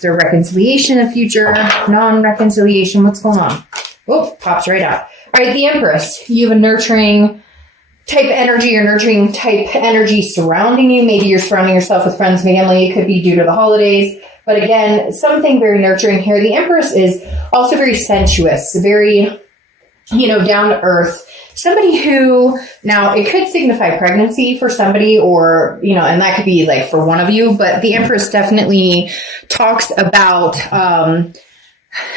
Is there reconciliation in the future? Non-reconciliation? What's going on? Oh, pops right out. All right, the Empress. You have a nurturing type energy or nurturing type energy surrounding you. Maybe you're surrounding yourself with friends, family. It could be due to the holidays. But again, something very nurturing here. The Empress is also very sensuous, very, down to earth. Somebody who, now it could signify pregnancy for somebody or, and that could be like for one of you, but the Empress definitely talks about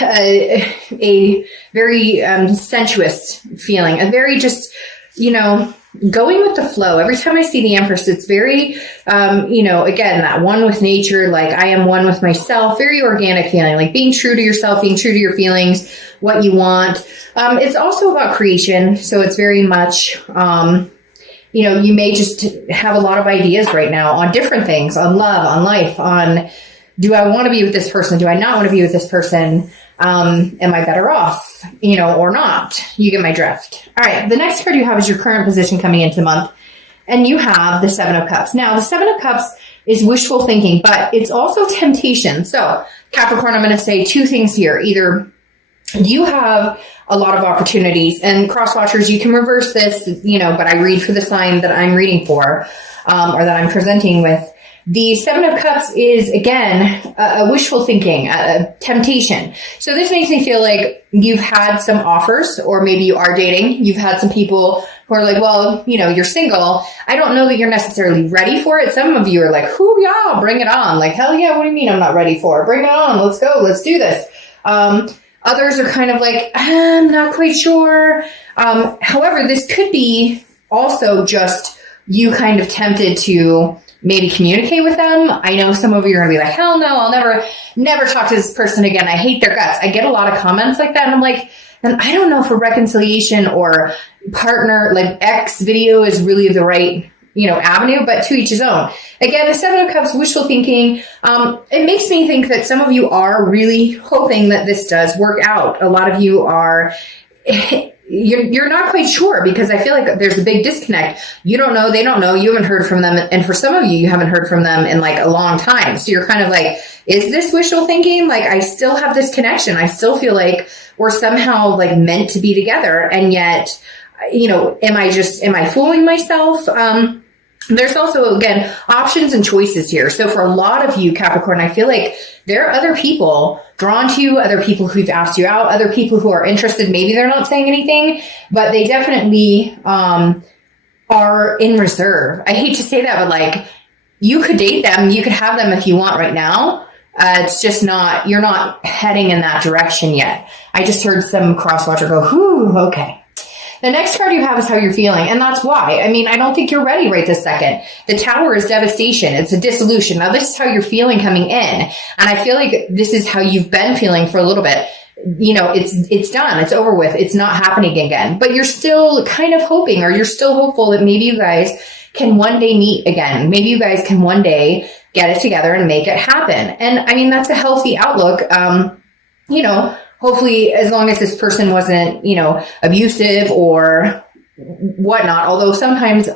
a very sensuous feeling, a very just, going with the flow. Every time I see the Empress, it's very, again, that one with nature, like I am one with myself, very organic feeling, like being true to yourself, being true to your feelings, what you want. It's also about creation. So it's very much, you may just have a lot of ideas right now on different things, on love, on life, on do I want to be with this person? Do I not want to be with this person? Am I better off, or not? You get my drift. All right. The next card you have is your current position coming into the month. And you have the Seven of Cups. Now, the Seven of Cups is wishful thinking, but it's also temptation. So, Capricorn, I'm going to say two things here. Either you have a lot of opportunities, and cross watchers, you can reverse this, but I read for the sign that I'm reading for, or that I'm presenting with. The Seven of Cups is, again, a wishful thinking, a temptation. So this makes me feel like you've had some offers, or maybe you are dating. You've had some people who are like, well, you're single. I don't know that you're necessarily ready for it. Some of you are like, hoo, yeah, bring it on. Like, hell yeah, what do you mean I'm not ready for it? Bring it on. Let's go. Let's do this. Others are kind of like, I'm not quite sure. However, this could be also just you kind of tempted to maybe communicate with them. I know some of you are going to be like, hell no, I'll never talk to this person again. I hate their guts. I get a lot of comments like that. And I'm like, and I don't know if a reconciliation or partner, like ex video is really the right, avenue, but to each his own. Again, the Seven of Cups, wishful thinking. It makes me think that some of you are really hoping that this does work out. A lot of you are, you're not quite sure, because I feel like there's a big disconnect. You don't know, they don't know, you haven't heard from them. And for some of you, you haven't heard from them in like a long time. So you're kind of like, is this wishful thinking? Like, I still have this connection. I still feel like we're somehow like meant to be together. And yet, am I fooling myself? There's also, again, options and choices here. So for a lot of you, Capricorn, I feel like there are other people drawn to you, other people who've asked you out, other people who are interested. Maybe they're not saying anything, but they definitely are in reserve. I hate to say that, but like, you could date them, you could have them if you want right now. It's just not, you're not heading in that direction yet. I just heard some crosswatcher go, whew, okay. The next card you have is how you're feeling, and that's why. I mean, I don't think you're ready right this second. The Tower is devastation. It's a dissolution. Now, this is how you're feeling coming in, and I feel like this is how you've been feeling for a little bit. It's done. It's over with. It's not happening again. But you're still kind of hoping, or you're still hopeful that maybe you guys can one day meet again. Maybe you guys can one day get it together and make it happen. And I mean, that's a healthy outlook. Hopefully, as long as this person wasn't, abusive or whatnot. Although sometimes,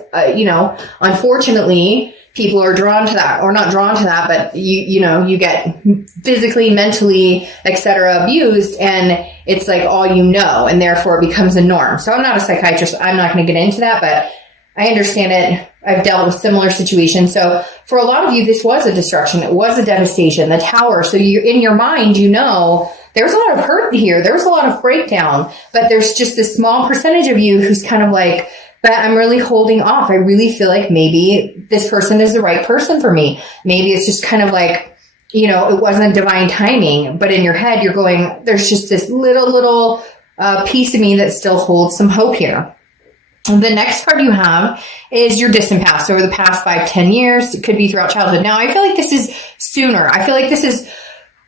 unfortunately, people are drawn to that, or not drawn to that, but you get physically, mentally, etc. abused, and it's like all and therefore it becomes a norm. So I'm not a psychiatrist. I'm not going to get into that, but I understand it. I've dealt with similar situations. So for a lot of you, this was a destruction. It was a devastation, the Tower. So you, in your mind, there's a lot of hurt here. There's a lot of breakdown, but there's just this small percentage of you who's kind of like, but I'm really holding off. I really feel like maybe this person is the right person for me. Maybe it's just kind of like, it wasn't divine timing, but in your head, you're going, there's just this little piece of me that still holds some hope here. The next card you have is your distant past. Over the past 5-10 years, it could be throughout childhood. Now, I feel like this is sooner. I feel like this is,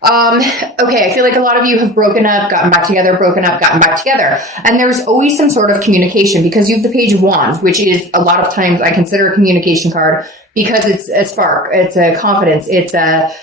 I feel like a lot of you have broken up, gotten back together, broken up, gotten back together. And there's always some sort of communication, because you have the Page of Wands, which is a lot of times I consider a communication card, because it's a spark, it's a confidence, it's a,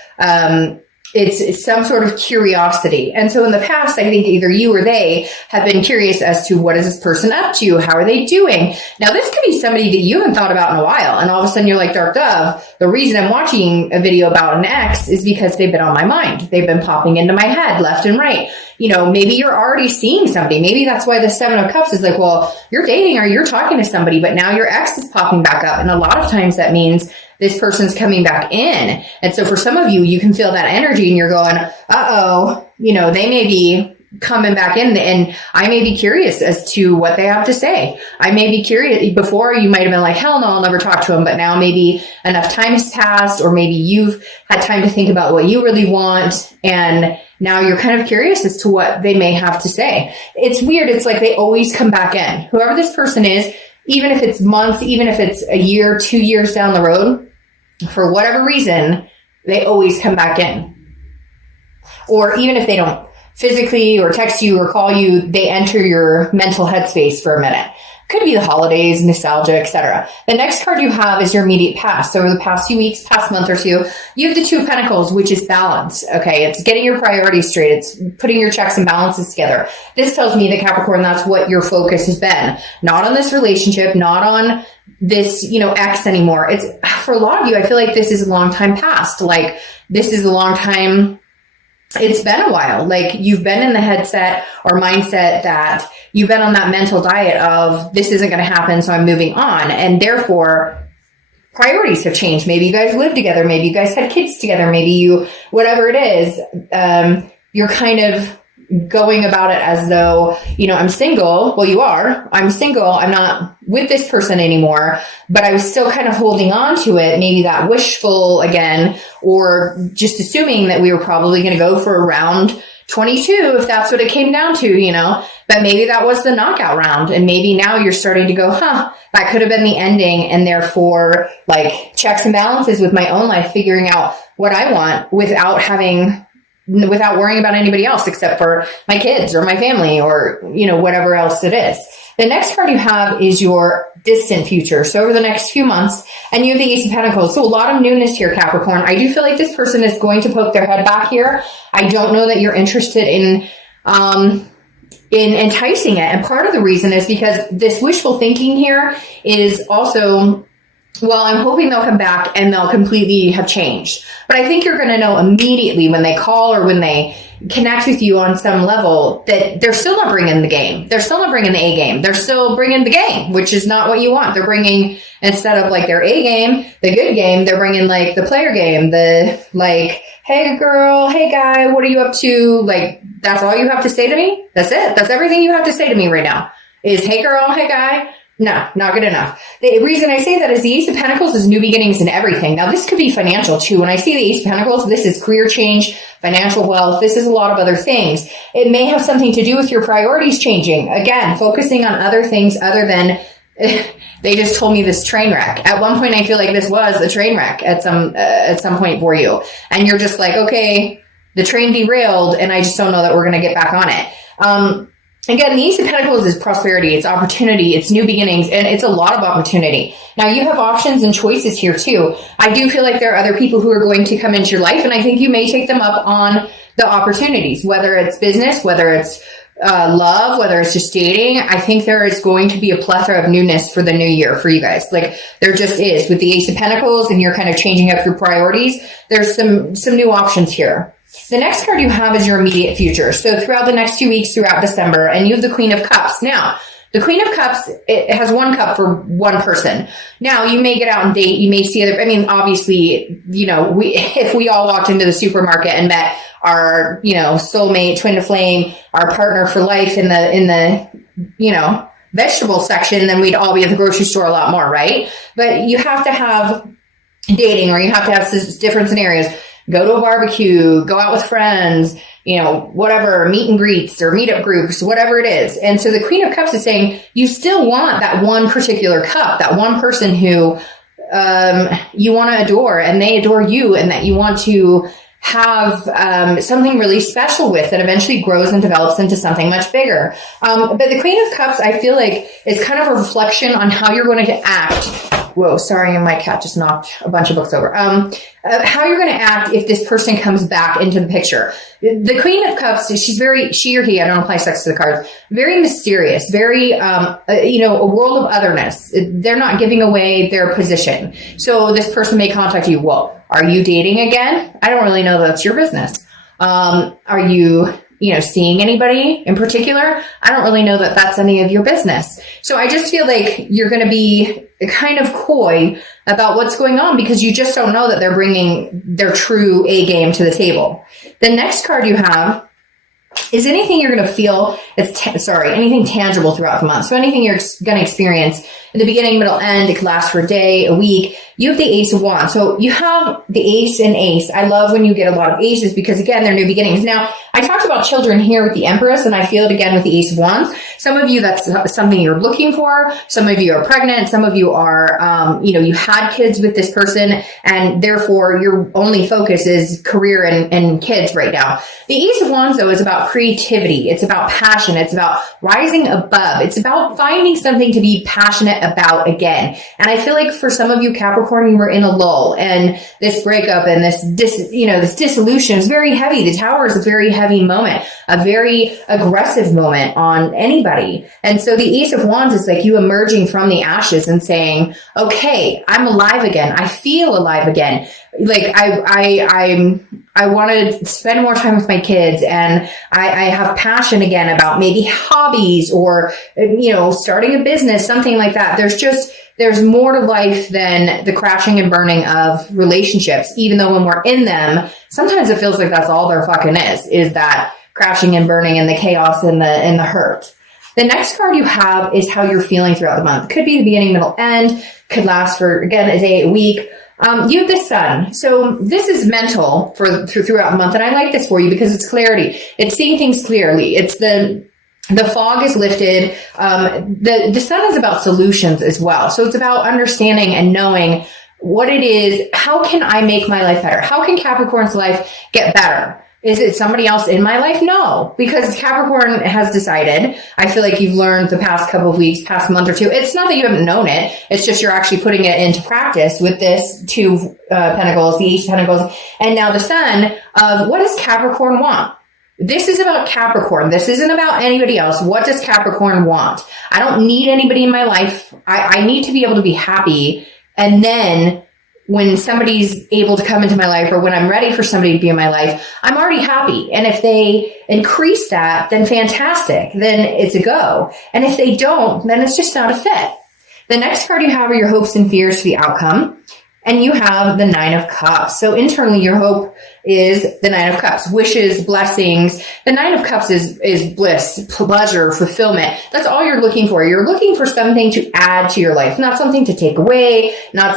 It's some sort of curiosity. And so in the past, I think either you or they have been curious as to what is this person up to? How are they doing? Now, this could be somebody that you haven't thought about in a while. And all of a sudden you're like, Dark Dove, the reason I'm watching a video about an ex is because they've been on my mind. They've been popping into my head left and right. You know, maybe you're already seeing somebody. Maybe that's why the Seven of Cups is like, well, you're dating or you're talking to somebody, but now your ex is popping back up. And a lot of times that means this person's coming back in. And so for some of you, you can feel that energy and you're going, uh-oh, you know, they may be coming back in, and I may be curious as to what they have to say. I may be curious. Before you might have been like, hell no, I'll never talk to them. But now maybe enough time has passed, or maybe you've had time to think about what you really want. And now you're kind of curious as to what they may have to say. It's weird. It's like they always come back in. Whoever this person is, even if it's months, even if it's a year, 2 years down the road, for whatever reason, they always come back in. Or even if they don't physically or text you or call you, they enter your mental headspace for a minute. Could be the holidays, nostalgia, etc. The next card you have is your immediate past. So over the past few weeks, past month or two, you have the Two of Pentacles, which is balance. Okay, it's getting your priorities straight. It's putting your checks and balances together. This tells me that Capricorn, that's what your focus has been. Not on this relationship, not on this, you know, ex anymore. It's for a lot of you, I feel like this is a long time past. Like this is a long time. It's been a while. Like you've been in the headset or mindset that you've been on that mental diet of this isn't going to happen, so I'm moving on. And therefore, priorities have changed. Maybe you guys live together. Maybe you guys had kids together. Maybe you, whatever it is, you're kind of going about it as though, you know, I'm single. Well, you are. I'm single. I'm not with this person anymore, but I was still kind of holding on to it. Maybe that wishful again, or just assuming that we were probably going to go for around 22, if that's what it came down to, you know, but maybe that was the knockout round. And maybe now you're starting to go, that could have been the ending. And therefore, like checks and balances with my own life, figuring out what I want without worrying about anybody else except for my kids or my family or, you know, whatever else it is. The next card you have is your distant future. So over the next few months, and you have the Ace of Pentacles. So a lot of newness here, Capricorn. I do feel like this person is going to poke their head back here. I don't know that you're interested in enticing it. And part of the reason is because this wishful thinking here is also, well, I'm hoping they'll come back and they'll completely have changed. But I think you're going to know immediately when they call or when they connect with you on some level that they're still not bringing the game. They're still not bringing the A game. They're still bringing the game, which is not what you want. They're bringing, instead of like their A game, the good game, they're bringing like the player game, the like, hey girl, hey guy, what are you up to? Like, that's all you have to say to me? That's it. That's everything you have to say to me right now is, hey girl, hey guy. No, not good enough. The reason I say that is the Ace of Pentacles is new beginnings in everything. Now, this could be financial too. When I see the Ace of Pentacles, this is career change, financial wealth. This is a lot of other things. It may have something to do with your priorities changing. Again, focusing on other things other than they just told me this train wreck. At one point, I feel like this was a train wreck at some point for you. And you're just like, okay, the train derailed and I just don't know that we're going to get back on it. Again, the Ace of Pentacles is prosperity, it's opportunity, it's new beginnings, and it's a lot of opportunity. Now, you have options and choices here, too. I do feel like there are other people who are going to come into your life, and I think you may take them up on the opportunities, whether it's business, whether it's love, whether it's just dating. I think there is going to be a plethora of newness for the new year for you guys. Like, there just is. With the Ace of Pentacles, and you're kind of changing up your priorities, there's some new options here. The next card you have is your immediate future. So throughout the next 2 weeks, throughout December, and you have the Queen of Cups. Now, the Queen of Cups, it has one cup for one person. Now, you may get out and date. You may see other, I mean, obviously, you know, if we all walked into the supermarket and met our, you know, soulmate, twin to flame, our partner for life in the, you know, vegetable section, then we'd all be at the grocery store a lot more, right? But you have to have dating, or you have to have different scenarios. Go to a barbecue, go out with friends, you know, whatever, meet and greets or meetup groups, whatever it is. And so the Queen of Cups is saying you still want that one particular cup, that one person who you want to adore and they adore you, and that you want to have something really special with that eventually grows and develops into something much bigger. But the Queen of Cups, I feel like, is kind of a reflection on how you're going to act. Whoa, sorry, my cat just knocked a bunch of books over. How you're going to act if this person comes back into the picture. The Queen of Cups, she or he, I don't apply sex to the cards, very mysterious, very, a world of otherness. They're not giving away their position. So this person may contact you. Well, are you dating again? I don't really know that's your business. Are you seeing anybody in particular? I don't really know that that's any of your business. So I just feel like you're going to be kind of coy about what's going on because you just don't know that they're bringing their true A game to the table. The next card you have is anything you're going to feel, anything tangible throughout the month. So anything you're going to experience in the beginning, middle, end. It could last for a day, a week. You have the Ace of Wands. So you have the Ace and Ace. I love when you get a lot of aces because, again, they're new beginnings. Now, I talked about children here with the Empress, and I feel it again with the Ace of Wands. Some of you, that's something you're looking for. Some of you are pregnant. Some of you are, you had kids with this person, and therefore your only focus is career and kids right now. The Ace of Wands, though, is about creativity. It's about passion. It's about rising above. It's about finding something to be passionate about again. And I feel like for some of you, Capricorn, you were in a lull, and this breakup and this dissolution is very heavy. The Tower is a very heavy moment, a very aggressive moment on anybody. And so the Ace of Wands is like you emerging from the ashes and saying, okay, I'm alive again. I feel alive again. Like I want to spend more time with my kids, and I have passion again about maybe hobbies or, starting a business, something like that. There's more to life than the crashing and burning of relationships, even though when we're in them, sometimes it feels like that's all there fucking is that crashing and burning and the chaos and the hurt. The next card you have is how you're feeling throughout the month. Could be the beginning, middle, end. Could last for, again, a day, a week. You have the Sun. So this is mental throughout the month. And I like this for you because it's clarity. It's seeing things clearly. It's the fog is lifted. The Sun is about solutions as well. So it's about understanding and knowing what it is. How can I make my life better? How can Capricorn's life get better? Is it somebody else in my life? No, because Capricorn has decided. I feel like you've learned the past couple of weeks, past month or two. It's not that you haven't known it. It's just you're actually putting it into practice with this Two Pentacles, the Ace of Pentacles, and now the Sun of what does Capricorn want? This is about Capricorn. This isn't about anybody else. What does Capricorn want? I don't need anybody in my life. I need to be able to be happy. And then when somebody's able to come into my life or when I'm ready for somebody to be in my life, I'm already happy. And if they increase that, then fantastic. Then it's a go. And if they don't, then it's just not a fit. The next card you have are your hopes and fears for the outcome. And you have the Nine of Cups. So internally, your hope is the Nine of Cups, wishes, blessings. The Nine of Cups is bliss, pleasure, fulfillment. That's all you're looking for. You're looking for something to add to your life, not something to take away, not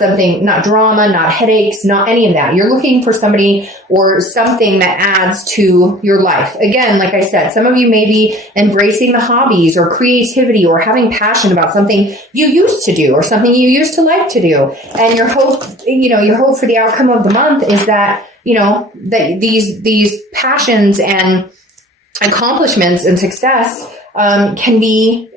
drama, not headaches, not any of that. You're looking for somebody or something that adds to your life. Again, like I said, some of you may be embracing the hobbies or creativity or having passion about something you used to do or something you used to like to do. And your hope for the outcome of the month is that, that these passions and accomplishments and success can be,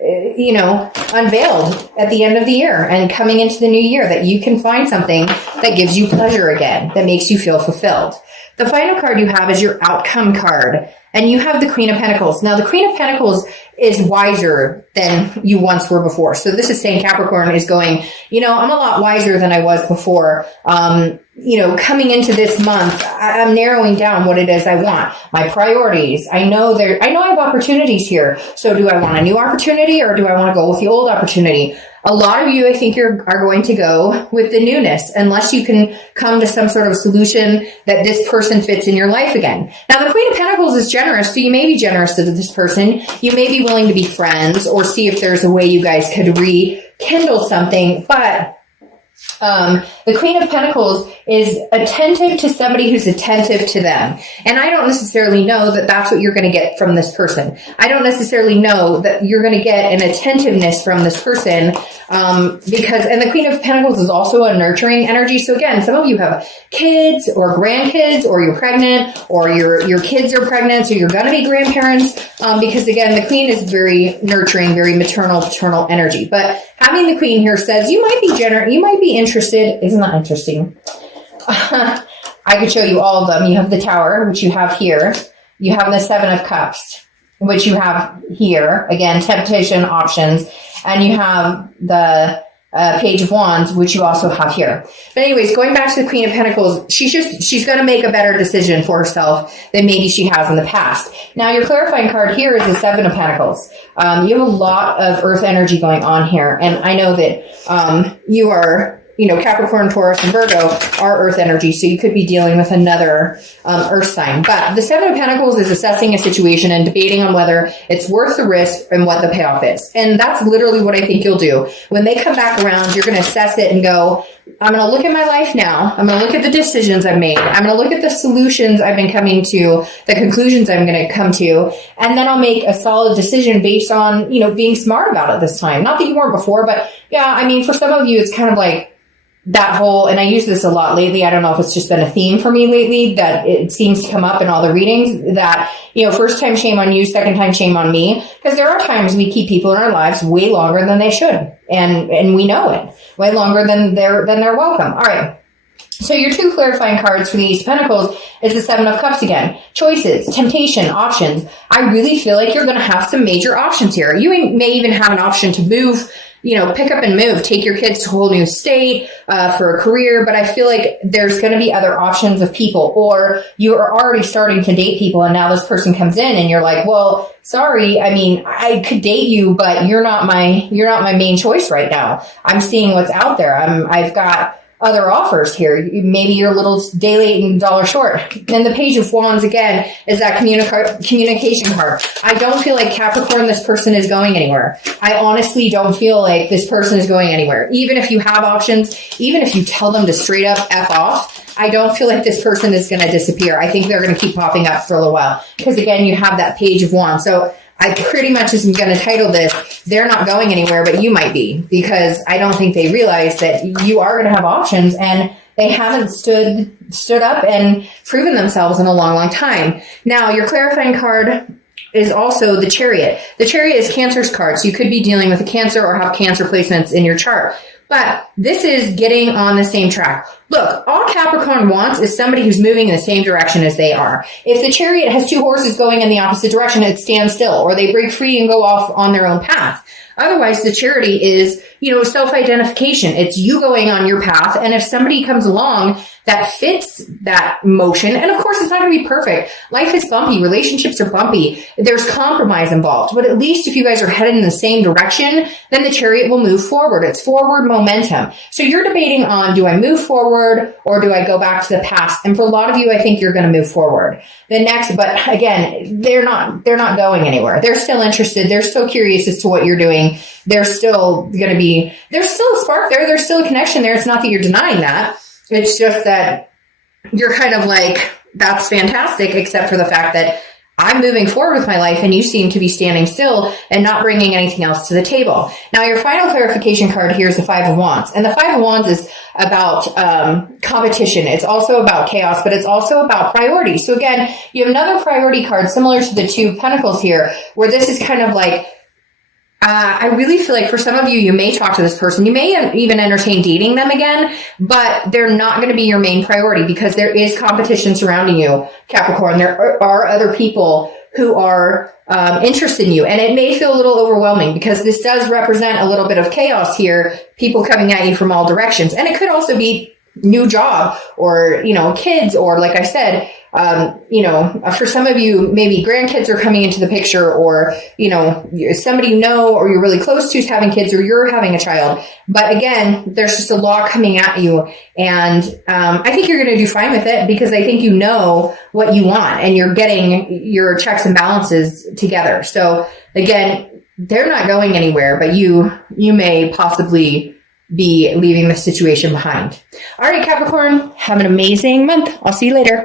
unveiled at the end of the year and coming into the new year, that you can find something that gives you pleasure again, that makes you feel fulfilled. The final card you have is your outcome card, and you have the Queen of Pentacles. Now, the Queen of Pentacles is wiser than you once were before. So this is saying Capricorn is going, I'm a lot wiser than I was before. Coming into this month, I'm narrowing down what it is I want, my priorities. I know I have opportunities here. So do I want a new opportunity or do I want to go with the old opportunity? A lot of you, I think, are going to go with the newness unless you can come to some sort of solution that this person fits in your life again. Now, the Queen of Pentacles is generous, so you may be generous to this person. You may be willing to be friends or see if there's a way you guys could rekindle something, but the Queen of Pentacles is attentive to somebody who's attentive to them. And I don't necessarily know that that's what you're going to get from this person. I don't necessarily know that you're going to get an attentiveness from this person And the Queen of Pentacles is also a nurturing energy. So again, some of you have kids or grandkids, or you're pregnant, or your kids are pregnant, so you're going to be grandparents. Because again, the Queen is very nurturing, very maternal, paternal energy. But having the Queen here says you might be interested. Isn't that interesting? I could show you all of them. You have the Tower, which you have here. You have the Seven of Cups, which you have here. Again, temptation, options. And you have the Page of Wands, which you also have here. But anyways, going back to the Queen of Pentacles, she's going to make a better decision for herself than maybe she has in the past. Now, your clarifying card here is the Seven of Pentacles. You have a lot of earth energy going on here. And I know that you are, Capricorn, Taurus, and Virgo are earth energy, so you could be dealing with another earth sign. But the Seven of Pentacles is assessing a situation and debating on whether it's worth the risk and what the payoff is. And that's literally what I think you'll do. When they come back around, you're going to assess it and go, I'm going to look at my life now. I'm going to look at the decisions I've made. I'm going to look at the solutions I've been coming to, the conclusions I'm going to come to, and then I'll make a solid decision based on, being smart about it this time. Not that you weren't before, but yeah, I mean, for some of you, it's kind of like, that whole, and I use this a lot lately, I don't know if it's just been a theme for me lately, that it seems to come up in all the readings, that, first time shame on you, second time shame on me, because there are times we keep people in our lives way longer than they should, and we know it, way longer than they're welcome. All right. So your two clarifying cards for the Ace of Pentacles is the Seven of Cups again. Choices, temptation, options. I really feel like you're going to have some major options here. You may even have an option to move, pick up and move, take your kids to a whole new state for a career. But I feel like there's going to be other options of people, or you are already starting to date people and now this person comes in and you're like, well, sorry. I mean, I could date you, but you're not my main choice right now. I'm seeing what's out there. I've got other offers here. Maybe you're a little day late and dollar short. And the Page of Wands, again, is that communication card. I don't feel like, Capricorn, this person is going anywhere. I honestly don't feel like this person is going anywhere. Even if you have options, even if you tell them to straight up F off, I don't feel like this person is going to disappear. I think they're going to keep popping up for a little while. Because again, you have that Page of Wands. So I pretty much is going to title this, they're not going anywhere, but you might be, because I don't think they realize that you are going to have options and they haven't stood up and proven themselves in a long, long time. Now, your clarifying card is also the Chariot. The Chariot is Cancer's card, so you could be dealing with a Cancer or have Cancer placements in your chart. But this is getting on the same track. Look, all Capricorn wants is somebody who's moving in the same direction as they are. If the Chariot has two horses going in the opposite direction, it stands still, or they break free and go off on their own path. Otherwise, the Charity is, self-identification. It's you going on your path. And if somebody comes along that fits that motion, and of course, it's not going to be perfect. Life is bumpy. Relationships are bumpy. There's compromise involved. But at least if you guys are headed in the same direction, then the Chariot will move forward. It's forward momentum. So you're debating on, do I move forward or do I go back to the past? And for a lot of you, I think you're going to move forward. But again, they're not going anywhere. They're still interested. They're still curious as to what you're doing. There's still a spark there. There's still a connection there. It's not that you're denying that. It's just that you're kind of like, that's fantastic, except for the fact that I'm moving forward with my life and you seem to be standing still and not bringing anything else to the table. Now, your final clarification card here is the Five of Wands. And the Five of Wands is about competition. It's also about chaos, but it's also about priority. So again, you have another priority card similar to the Two of Pentacles here, where this is kind of like, I really feel like for some of you, you may talk to this person. You may even entertain dating them again, but they're not going to be your main priority because there is competition surrounding you, Capricorn. There are other people who are interested in you, and it may feel a little overwhelming because this does represent a little bit of chaos here, people coming at you from all directions. And it could also be new job or, kids, or like I said, for some of you, maybe grandkids are coming into the picture, or, somebody or you're really close to is having kids, or you're having a child. But again, there's just a lot coming at you. And I think you're going to do fine with it because I think you know what you want and you're getting your checks and balances together. So again, they're not going anywhere, but you may possibly be leaving the situation behind. All right, Capricorn, have an amazing month. I'll see you later.